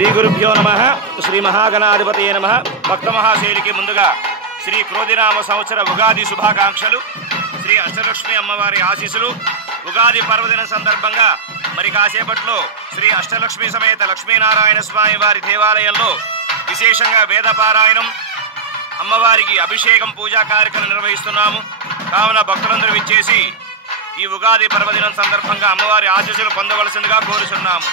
శ్రీ గురుభ్యో నమః. శ్రీ మహాగణాధిపతయే నమః. భక్త మహాశైలికి ముందుగా శ్రీ క్రోధినామ సంవత్సర ఉగాది శుభాకాంక్షలు, శ్రీ అష్టలక్ష్మి అమ్మవారి ఆశీస్సులు. ఉగాది పర్వదిన సందర్భంగా మరి కాసేపట్లో శ్రీ అష్టలక్ష్మి సమేత లక్ష్మీనారాయణ స్వామి వారి దేవాలయంలో విశేషంగా వేదపారాయణం, అమ్మవారికి అభిషేకం, పూజా కార్యక్రమం నిర్వహిస్తున్నాము. కావున భక్తులందరూ విచ్చేసి ఈ ఉగాది పర్వదినం సందర్భంగా అమ్మవారి ఆశీస్సులు పొందవలసిందిగా కోరుచున్నాము.